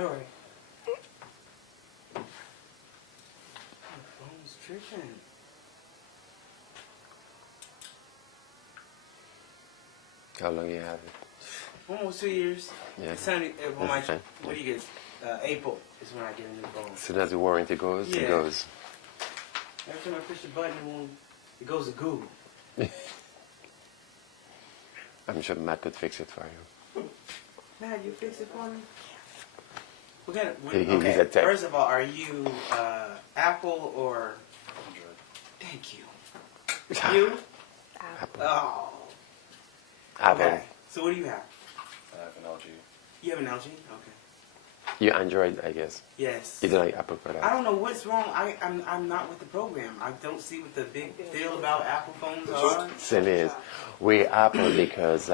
All right. My phone's tripping. How long you have it? Almost 2 years. Yeah. It's time to, Fine. what do you get? April is when I get a new phone. As soon as the warranty goes, Yeah. it goes. Every time I push the button, it goes to Google. I'm sure Matt could fix it for you. Matt, you fix it for me? He's a Okay, tech. first of all, are you Apple or Android. Thank you. You? Apple. Oh. Apple. Okay. So what do you have? I have an LG. You have an LG? Okay. You Android, I guess. Yes. You don't like Apple products. I don't know what's wrong. I'm not with the program. I don't see what the big deal about Apple phones are. Same is. We Apple because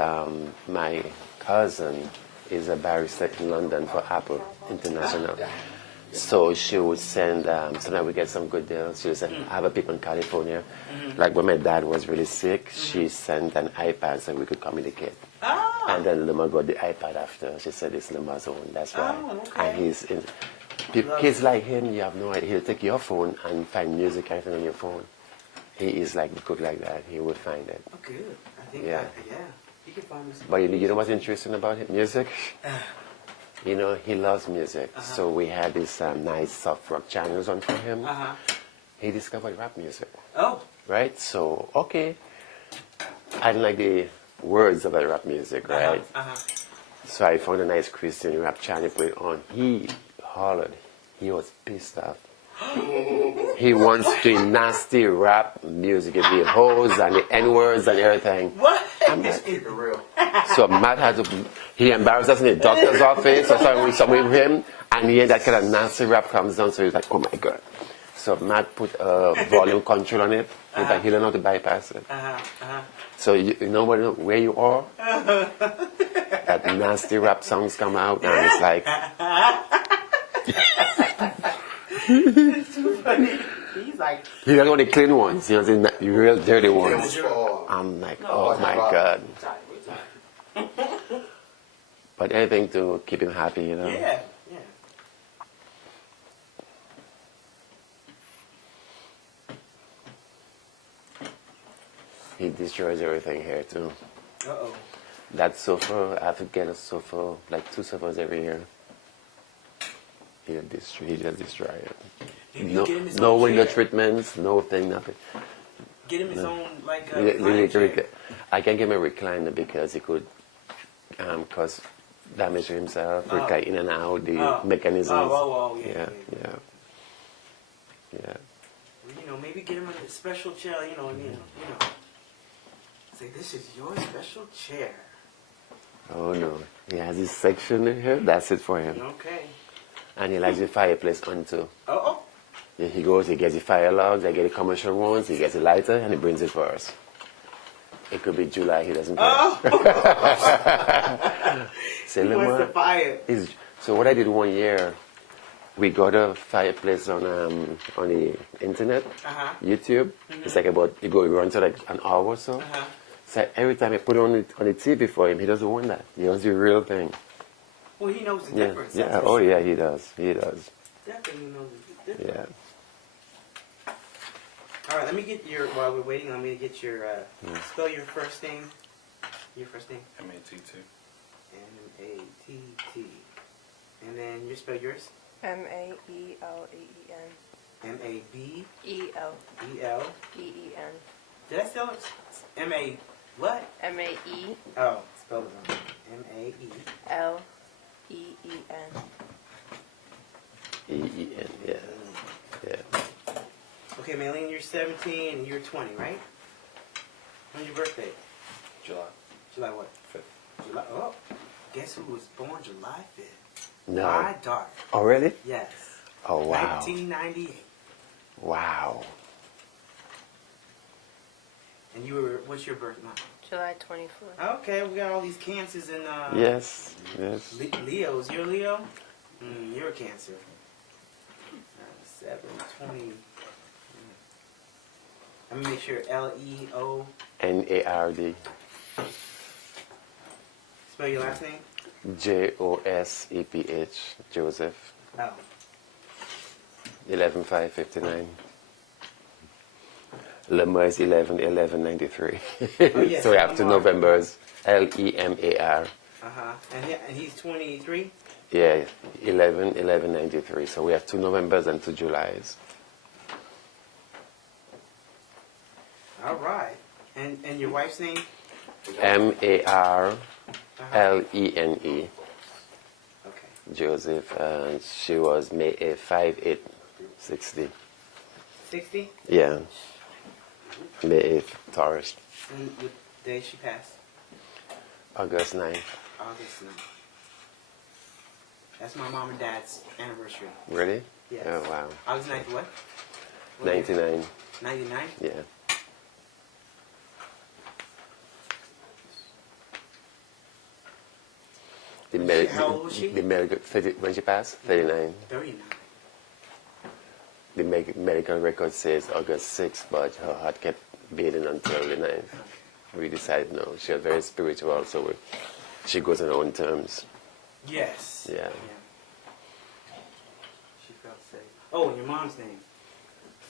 my cousin is a barrister in London for Apple International. So she would send, so now we get some good deals. She would send, I have a people in California. Like when my dad was really sick, she sent an iPad so we could communicate. Oh. And then Luma got the iPad after. She said it's Luma's own, that's why. Oh, okay. And he's in, kids like him, you have no idea. He'll take your phone and find music, everything on your phone. He is like the cook like that. He would find it. Oh, good. I think Yeah. yeah. He can find me some. But you know what's interesting about him? Music? You know, he loves music. So we had these nice soft rock channels on for him. He discovered rap music, Oh. right? So, okay. I didn't like the words of the rap music, right? So I found a nice Christian rap channel, put it on. He hollered. He was pissed off. He wants the nasty rap music, the hoes and the N-words and everything. What? I'm like, Keep it real. so Matt had to, he embarrassed us in the doctor's office or somewhere with him, and he had that kind of nasty rap comes down, so he's like, oh my God. So Matt put a volume control on it, but he learned how to bypass it. So you know where you are? That nasty rap songs come out, and it's like, It's too funny. He's like, he doesn't want the clean ones, he wants the real dirty ones. Oh, I'm like, oh my God. But anything to keep him happy, you know? yeah. He destroys everything here too. Uh-oh. That sofa, I have to get a sofa, like 2 sofas every year. He just destroy it. Maybe No, you get him his no own window chair. treatments, no thing, nothing. Get him his own, like, Really, recliner chair. I can give him a recliner because he could cause damage to himself, recline in and out, the mechanisms. Yeah. Yeah. You know, maybe get him a special chair, you know. Say, this is your special chair. Oh no, he has his section in here, that's it for him. Okay. And he likes the fireplace on too. Uh-oh. Yeah, he goes, he gets the fire logs, I get the commercial ones, he gets a lighter, and he brings it for us. It could be July, he doesn't care. Oh. Say, He wants to Lemar, fire. so what I did one year, we got a fireplace on the internet, YouTube. It's like it runs for like an hour or so. So every time I put it on the TV for him, he doesn't want that. He wants the real thing. Well, he knows the Yeah, difference. yeah. that's for Oh sure. yeah, he does. He does. Definitely knows the difference. Yeah. All right, let me get your, while we're waiting, let me get your, spell your first name. Your first name. M-A-T-T. M-A-T-T. And then you spell yours? M-A-E-L-E-E-N. M-A-B-E-L. E-E-N. Did I spell it? M-A what? M-A-E. Oh, spell it wrong. M-A-E. L-E-E-N. E-E-N, yeah. Yeah. Okay, Maylene, you're 17 and you're 20, right? When's your birthday? July. July what? 5th. July. Oh, guess who was born July 5th? No. My daughter. Oh really? Yes. Oh wow. 1998. Wow. And you were, what's your birth month? July 24th. Okay, we got all these cancers in, Yes. Yes. Leos. You're a Leo? You're a Cancer. 7/20. I'm gonna make sure L-E-O. N-A-R-D. Spell your last name? Joseph, Joseph, Oh. 11/5/59. Lemar is 11/11/93. Oh, yes, So we have two Lemar. Novembers, Lemar. Uh-huh. And he's 23? Yeah, 11/11/93. So we have two Novembers and two Julys. All right. And your wife's name? Marlene, Okay. Joseph, and she was May 5/8/60. 60? Yeah, May 8th, Taurus, And what day she passed? August 9th. August 9th. That's my mom and dad's anniversary. Really? Yes. Oh, wow. August 9th what? 99. 99? Yeah. How old was she? When she passed? 39. 39. The medical record says August 6th, but her heart kept beating until the 9th. We decided no. She was very spiritual, so she goes on her own terms. Yes. Yeah. She felt safe. Oh, and your mom's name?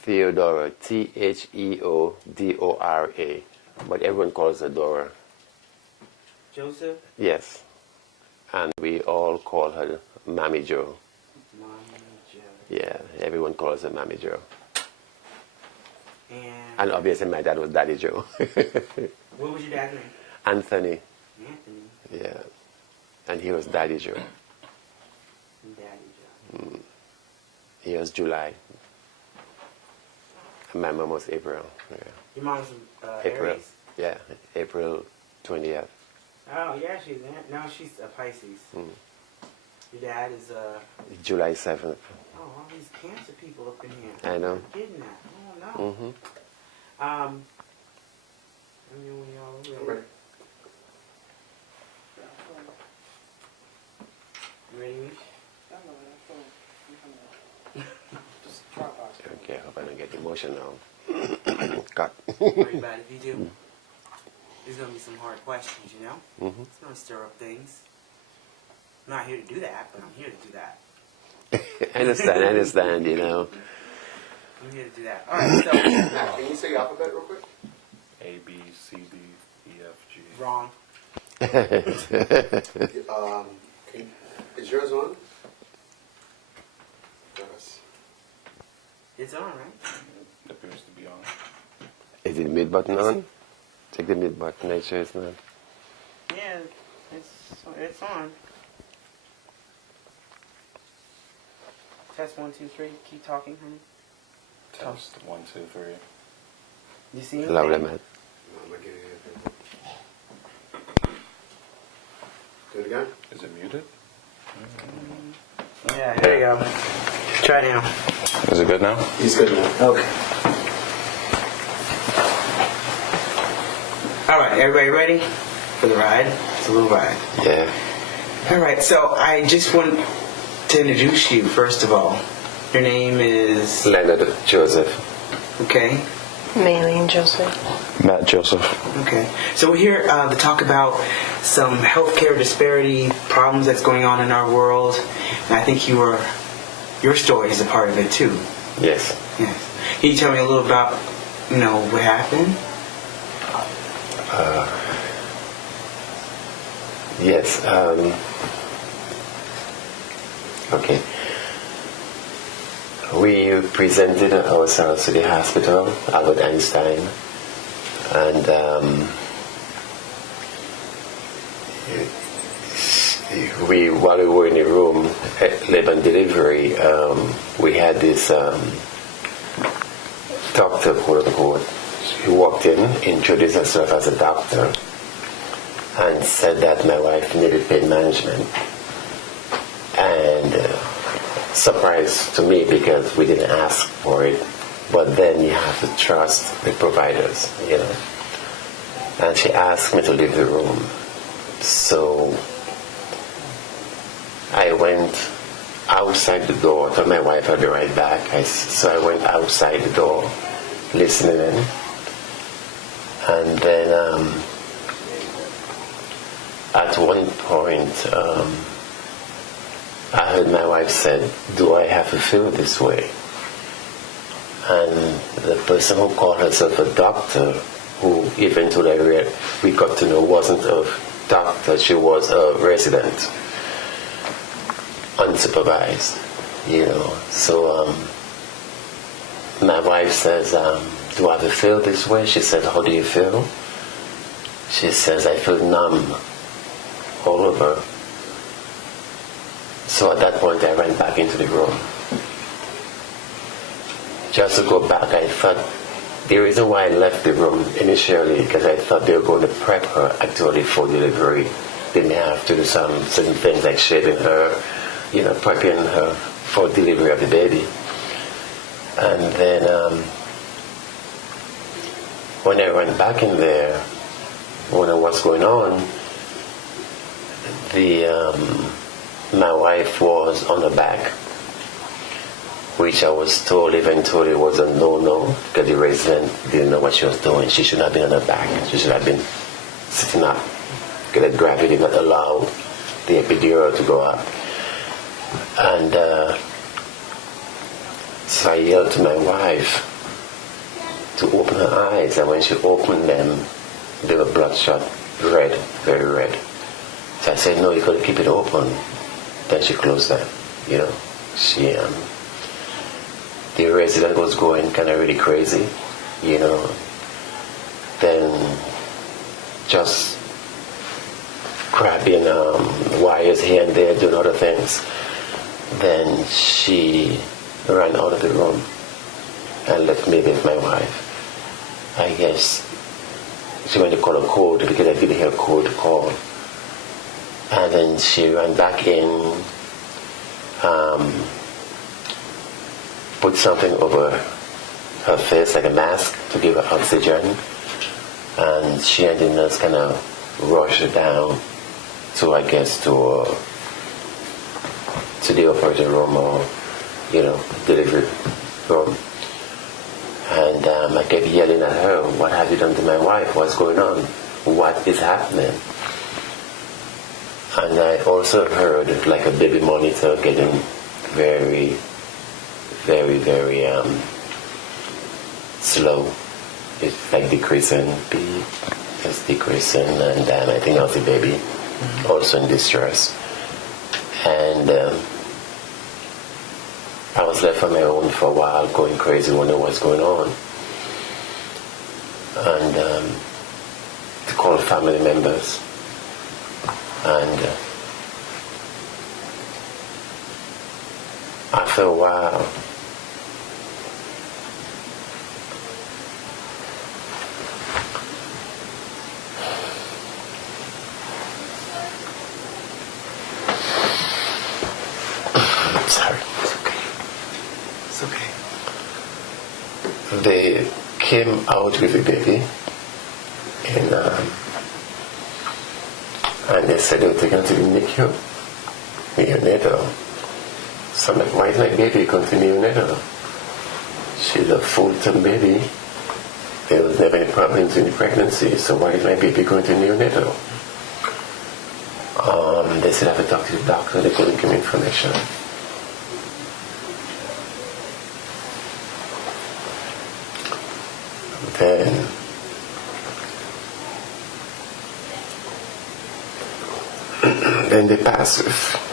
Theodora, Theodora. But everyone calls her Dora. Joseph? Yes. And we all call her Mammy Jo. Mommy Joe. Yeah, everyone calls her Mammy Jo. And And obviously my dad was Daddy Joe. what was your dad's name? Anthony, Anthony yeah. And he was Daddy Joe. and Daddy Joe. He was July. And my mom was April. Yeah. Your mom's April. Aries? Yeah, April 20th. Oh, yeah, she's a Pisces. Your dad is July 7th. oh, all these Cancer people up in here. I know. I'm getting that. Oh, no. Mm-hmm. Let me know when y'all are ready. You ready, Mish? Okay, I hope I don't get emotional. Cut. Worry about it if you do. There's going to be some hard questions, you know? Mm-hmm. It's going to stir up things. I'm not here to do that, but I'm here to do that. I understand, you know. I'm here to do that. All right, so... Can you say your alphabet real quick? A, B, C, D, E, F, G. Wrong. Is yours on? Yes. It's on, right? It appears to be on. Is the mute button on? Take the mute button, make sure it's not. Yeah, it's on. Test 1, 2, 3. Keep talking, honey. Test 1, 2, 3. You see anything? Louder, man. No, I'm not getting anything. Do it again? Is it muted? Yeah, there you go. Try now. Is it good now? He's good now. Okay. All right, everybody ready for the ride? It's a little ride. Yeah. All right, so I just want to introduce you, first of all. Your name is... Leonard Joseph. Okay. Maylene Joseph. Matt Joseph. Okay. So we're here to talk about some healthcare disparity problems that's going on in our world. And I think your story is a part of it, too. Yes. Yes. Can you tell me a little about, what happened? Yes. Okay. We presented ourselves to the hospital, Albert Einstein, and while we were in the room at labor and delivery, we had this doctor, quote unquote, who walked in, introduced herself as a doctor, and said that my wife needed pain management. And surprise to me because we didn't ask for it, but then you have to trust the providers, And she asked me to leave the room. So I went outside the door. I told my wife I'd be right back. So I went outside the door, listening in. And then at one point, I heard my wife said, "Do I have to feel this way?" And the person who called herself a doctor, who eventually we got to know wasn't a doctor, she was a resident, unsupervised, So my wife says, "Do I have to feel this way?" She said, "How do you feel?" She says, "I feel numb all over." So at that point I ran back into the room. Just to go back, I thought the reason why I left the room initially, because I thought they were going to prep her actually for delivery. They may have to do some certain things like shaving her, preparing her for delivery of the baby. And then when I went back in there, wondering what's going on, my wife was on her back, which I was told eventually was a no-no, because the resident didn't know what she was doing. She should not have been on her back. She should have been sitting up, because the gravity did not allow the epidural to go up. And so I yelled to my wife to open her eyes, and when she opened them, they were bloodshot, red, very red. So I said, "No, you got to keep it open." Then she closed them, She, the resident was going kind of really crazy, Then just grabbing wires here and there, doing other things. Then she ran out of the room and left me with my wife. I guess she went to call a code, because I didn't hear a code call. And then she ran back in, put something over her face like a mask to give her oxygen, and she and the nurse kind of rushed her down to, I guess, to the operating room or, delivery room. And I kept yelling at her, "What have you done to my wife? What's going on? What is happening?" And I also heard like a baby monitor getting very, very, very slow. It's like decreasing, beep, just decreasing, and I think of the baby also in distress. And I was left on my own for a while, going crazy, wondering what's going on. And to call family members. And after a while, sorry, It's okay. they came out with the baby, and they said they would take her to the NICU, neonatal. So I'm like, why is my baby going to neonatal? She's a full-term baby. There was never any problems in the pregnancy, so why is my baby going to neonatal? They said I have to talk to the doctor, they couldn't give me information. Then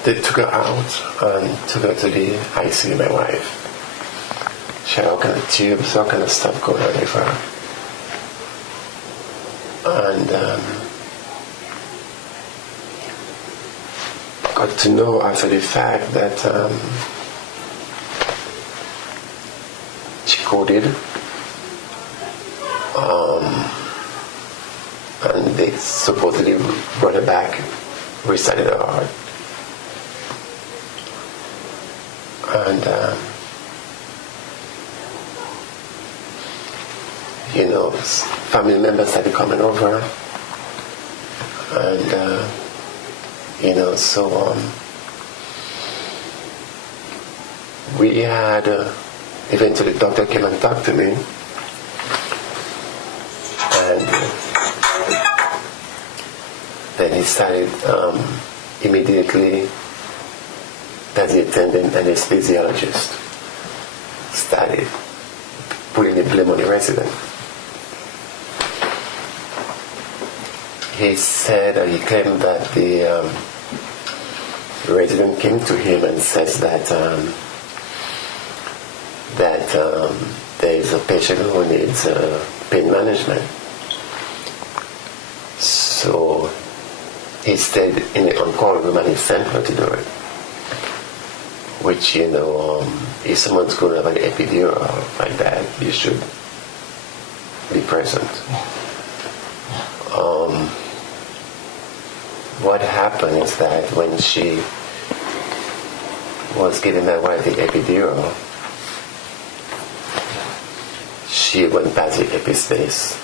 they took her out and took her to the ICU, my wife. She had all kind of tubes, all kind of stuff going on with her. And got to know after the fact that she coded. And they supposedly brought her back, restarted her heart. And family members started coming over, and so we had eventually the doctor came and talked to me, and then he started immediately, as the attendant anesthesiologist, started putting the blame on the resident. He said, or he claimed that the resident came to him and says that there is a patient who needs pain management. So he stayed in the on-call room and he sent her to do it. Which, if someone's going to have an epidural like that, you should be present. What happened is that when she was giving my wife the epidural, she went past the epispace.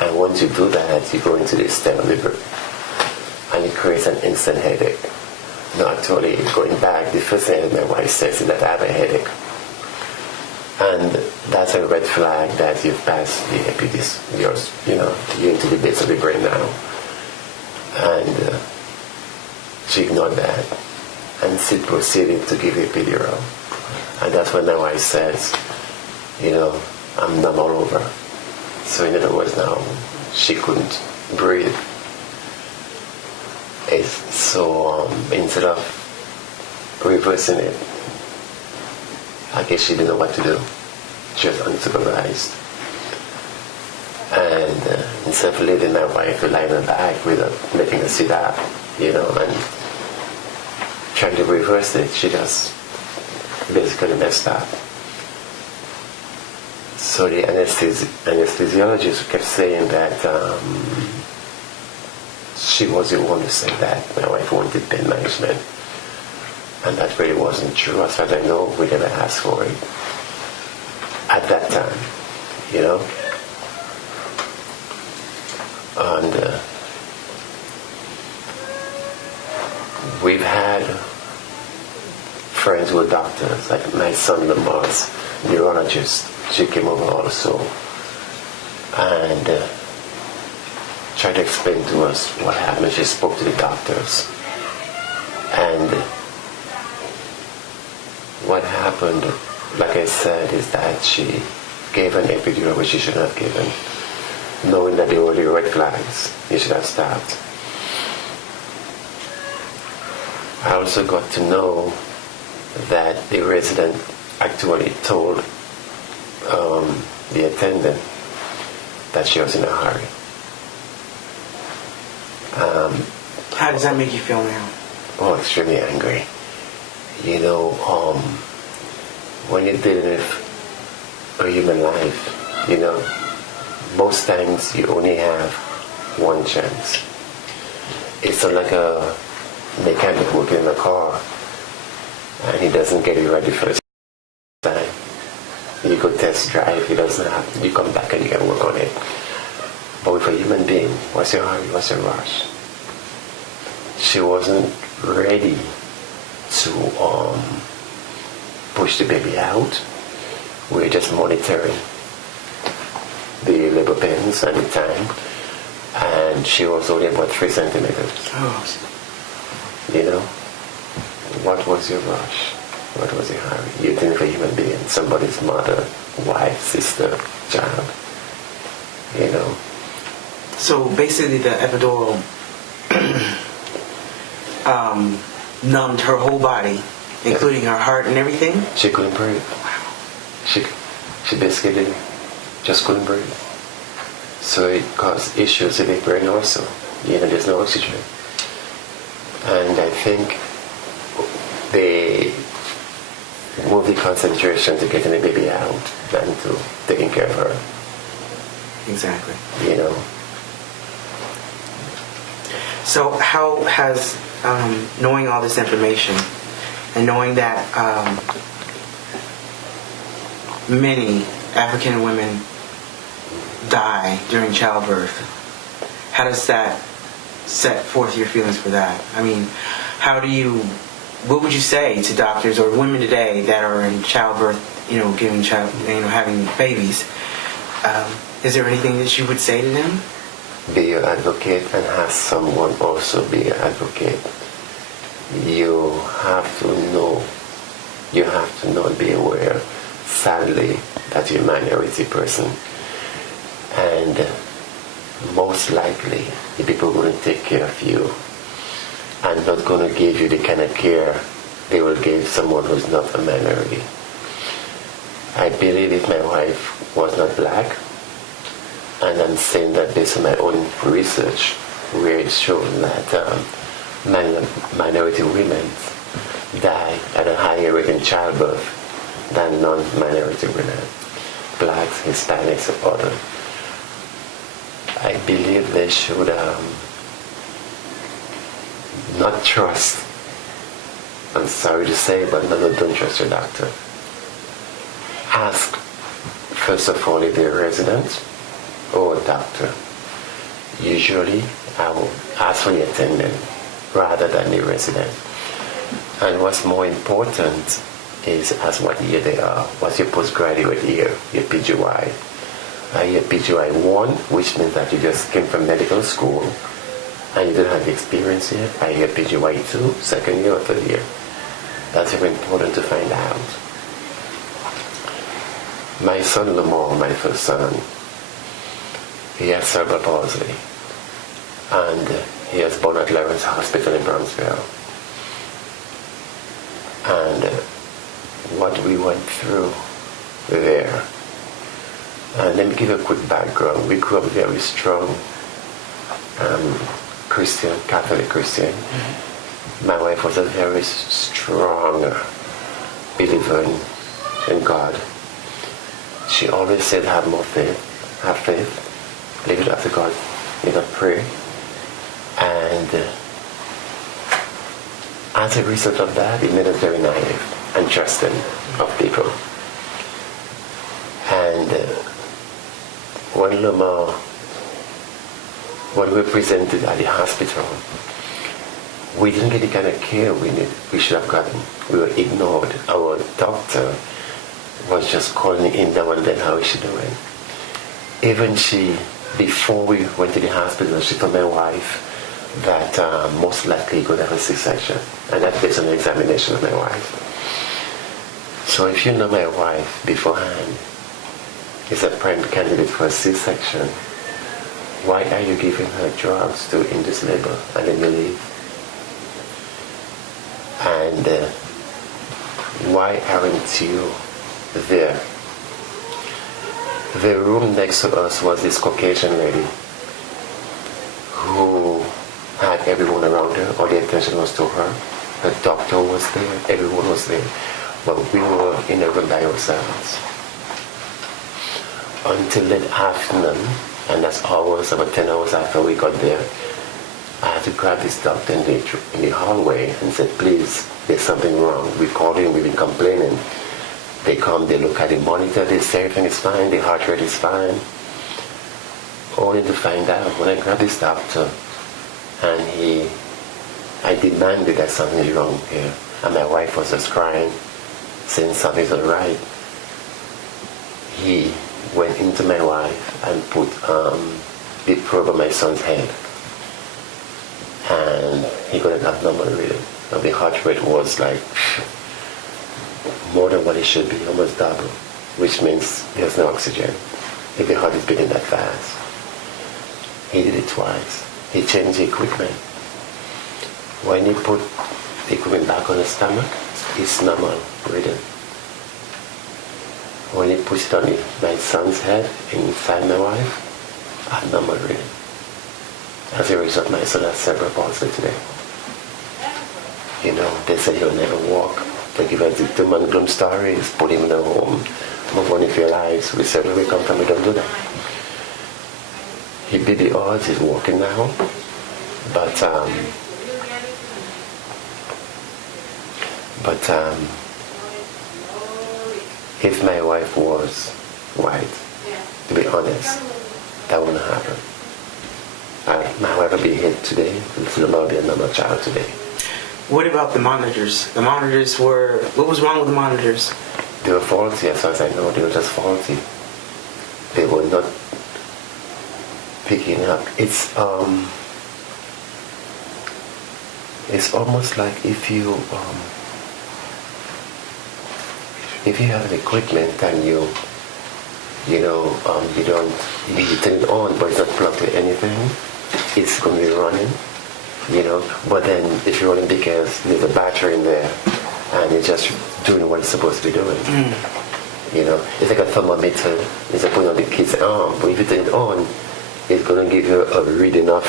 And once you do that, you go into the stem of the birth. And it creates an instant headache. No, actually, going back, the first thing my wife says is that I have a headache. And that's a red flag that you've passed the epididymis. You're into the base of the brain now. And she ignored that. And she proceeded to give the epidural. And that's when my wife says, I'm numb all over. So in other words now, she couldn't breathe. So instead of reversing it, I guess she didn't know what to do. She was unsupervised. And instead of leaving my wife to lie in her back without letting her sit up, and trying to reverse it, she just basically messed up. So the anesthesiologist kept saying that she was the one to say that my wife wanted pain management. And that really wasn't true. As far as I know, we never asked for it at that time, And we've had friends who are doctors, like my son-in-law's neurologist. She came over also and tried to explain to us what happened. She spoke to the doctors. And what happened, like I said, is that she gave an epidural which she shouldn't have given, knowing that there were the red flags. You should have stopped. I also got to know that the resident actually told the attendant that she was in a hurry. How does that make you feel now? Oh, extremely angry. When you're dealing with a human life, most times you only have one chance. It's not like a mechanic working in a car and he doesn't get it right the first time. You go test drive, he doesn't have, you come back and you can work on it. But with a human being, what's your hurry, what's your rush? She wasn't ready to push the baby out. We were just monitoring the labor pains at the time, and she was only about 3 centimeters. Oh. What was your rush? What was your hurry? You think of a human being, somebody's mother, wife, sister, child. So basically the epidural numbed her whole body, including her heart and everything? She couldn't breathe. She basically just couldn't breathe. So it caused issues in the brain also. There's no oxygen. And I think they moved the concentration to getting the baby out than to taking care of her. Exactly. So how has knowing all this information and knowing that many African women die during childbirth, how does that set forth your feelings for that? I mean, what would you say to doctors or women today that are in childbirth, having babies? Is there anything that you would say to them? be your advocate and have someone also be your advocate. You have to know and be aware, sadly, that you're a minority person. And most likely, the people who are going to take care of you are not going to give you the kind of care they will give someone who's not a minority. I believe if my wife was not black, and I'm saying that based on my own research, where it's shown that minority women die at a higher rate in childbirth than non-minority women, blacks, Hispanics, or other. I believe they should not trust, I'm sorry to say, but no, don't trust your doctor. Ask, first of all, if they're a resident or a doctor. Usually, I will ask for the attendant rather than the resident. And what's more important is ask what year they are. What's your postgraduate year, your PGY? Are you a PGY 1, which means that you just came from medical school and you don't have the experience yet? Are you a PGY 2, second year or third year? That's very important to find out. My son Lamar, my first son, he has cerebral palsy, and he was born at Lawrence Hospital in Brownsville. And what we went through there, and let me give you a quick background. We grew up very strong Christian, Catholic Christian. Mm-hmm. My wife was a very strong believer in God. She always said, have more faith, have faith, leave it up to God, pray. And as a result of that, it made us very naive and trusting of people. And when we were presented at the hospital, we didn't get the kind of care we should have gotten. We were ignored. Our doctor was just calling in now and then, how is she doing? Even before we went to the hospital, she told my wife that most likely you're going to have a C-section. And that's based on the examination of my wife. So if you know my wife beforehand is a prime candidate for a C-section, why are you giving her drugs to induce labor and then you leave? And why aren't you there? The room next to us was this Caucasian lady who had everyone around her. All the attention was to her. The doctor was there. Everyone was there. But we were in a room by ourselves. Until that afternoon, and that's hours, about 10 hours after we got there, I had to grab this doctor in the hallway and said, please, there's something wrong. We called him, we've been complaining. They come, they look at the monitor, they say everything is fine, the heart rate is fine. Only to find out when I grabbed this doctor and I demanded that something is wrong here. And my wife was just crying, saying something's all right. He went into my wife and put the probe on my son's head. And he got an abnormal reading. And the heart rate was like more than what it should be, almost double, which means there's no oxygen if the heart is beating that fast. He did it twice. He changed the equipment. When he put the equipment back on the stomach, it's normal breathing. When he puts it on my son's head inside my wife, abnormal breathing. As a result, my son has cerebral palsy today. They say he'll never walk. They give us the doom and gloom stories, put him in a home, move on with your lives. We said, where we come from, we don't do that. He beat the odds, he's walking now. But if my wife was white, to be honest, that wouldn't happen. My wife would be here today, Lamar would be a normal child today. What about the monitors? The monitors what was wrong with the monitors? They were faulty, as far as I know. They were just faulty. They picking up. It's almost like if you have an equipment and you turn it on, but it's not plugged to anything, it's going to be running, But then if you're running because there's a battery in there and it's just doing what it's supposed to be doing. It's like a thermometer. It's like putting on the kid's arm, but if you turn it on, it's going to give you a reading of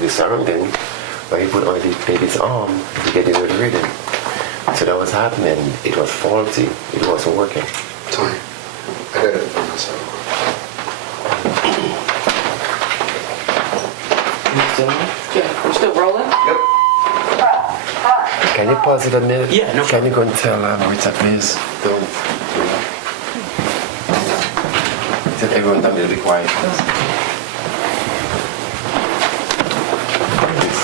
the surrounding. But you put on the baby's arm, you get the reading. So that was happening. It was faulty. It wasn't working. Tony, I got it from myself. Yeah, we're still rolling? Yep. Can you pause it a minute? Yeah, no Can you go and tell Rita, please? Don't. Tell everyone that will be quiet.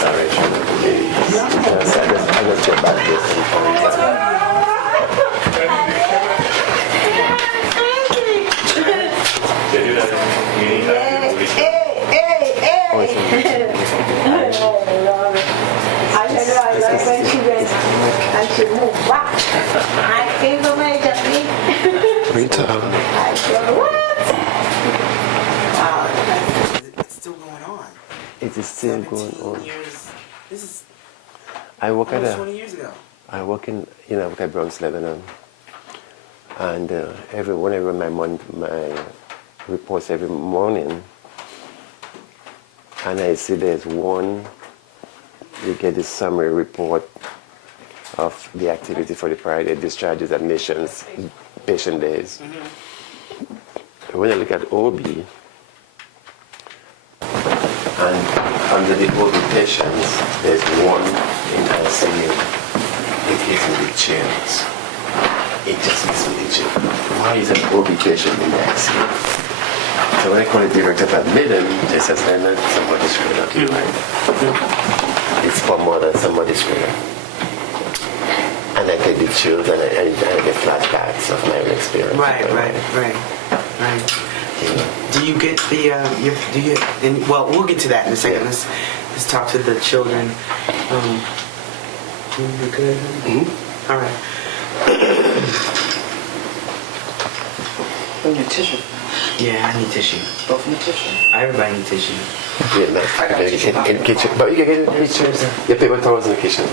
Sorry, I just get back this. Rita. It's still going on. It is still going 17 on. years. This is I work almost at 20 years ago. I work at Bronx, Lebanon, and whenever my reports every morning, and I see there's one, you get this summary report of the activity for the prior day discharges, admissions, patient days. When I look at OB, and under the OB patients, there's one in ICU. It hits me with chills. It just hits me with chills. Why is an OB patient in the ICU? So when I call the director to admit him, they says, Leonard, somebody screwed up. You're right. It's for more than somebody screwed up. And I get the chills and I get flashbacks of my own experience. Right. Do you get the well, we'll get to that in a second. Let's talk to the children. You good? All right. We need tissue. Yeah, I need tissue. Both need tissue. Everybody need tissue. Yeah, man. I got tissue. In the kitchen. But you can get it in the kitchen. Your paper towels in the kitchen.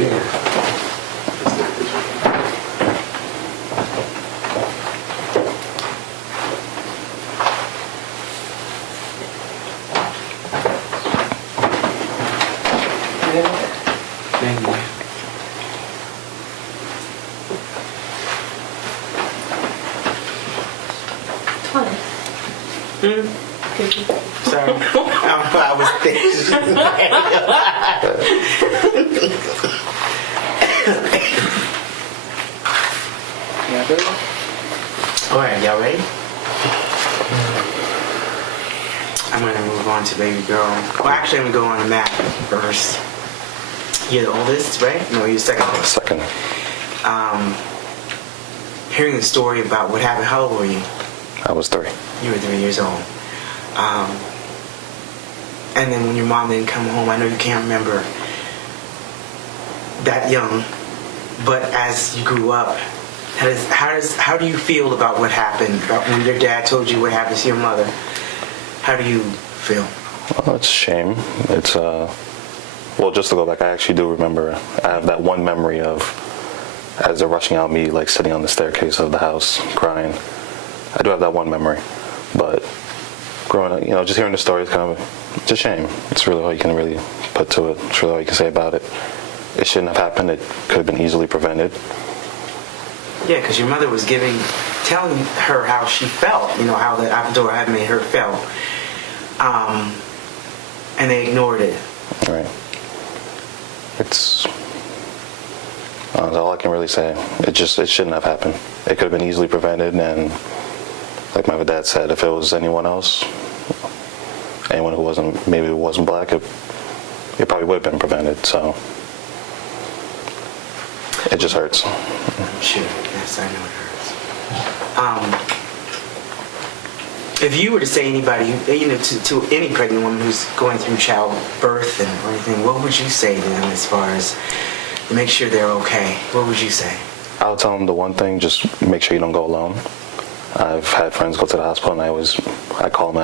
Thank you. Sorry. I was thinking. Yeah, baby. All right, y'all ready? I'm gonna move on to baby girl. Well, actually, I'm gonna go on to Matt first. You're the oldest, right? No, you're the second oldest. Second. Hearing the story about what happened, how old were you? I was 3. You were 3 years old. And then when your mom didn't come home, I know you can't remember that young, but as you grew up, how do you feel about what happened? About when your dad told you what happened to your mother? How do you feel? Well, it's a shame. It's well, just to go back, I actually do remember. I have that one memory of as they're rushing out, me like sitting on the staircase of the house crying. I do have that one memory, but growing up, just hearing the story is kind of, it's a shame. It's really all you can really put to it. It's really all you can say about it. It shouldn't have happened. It could have been easily prevented. Yeah, because your mother was telling her how she felt, how the outdoor had made her feel. And they ignored it. Right. It's that's all I can really say. It shouldn't have happened. It could have been easily prevented, and like my dad said, if it was anyone else, anyone who wasn't black, it probably would have been prevented. So it just hurts. Sure. Yes, I know it hurts. If you were to say anybody, to any pregnant woman who's going through childbirth and or anything, what would you say to them as far as to make sure they're okay? What would you say? I'll tell them the one thing: just make sure you don't go alone. I've had friends go to the hospital, and I call them.